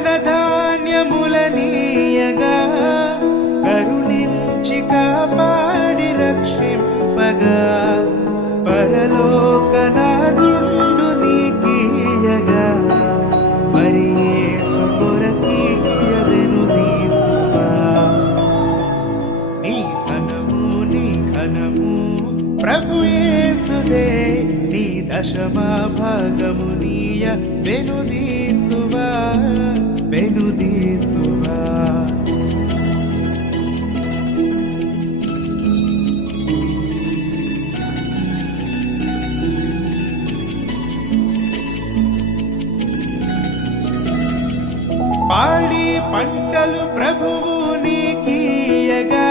ధనధాన్యములనీయగా కరుణించి కాపాడి రక్షింపగా పరలోకనాథుండు నీకీయగా మరి యేసు కొరకీయ వెనుదీతువా నీ ఘనము ప్రభు యేసుదే నీ దశమా భాగము నీయ వెనుదీతువా వెనుదీతువా పాడి పంటలు ప్రభువు నీకీయగా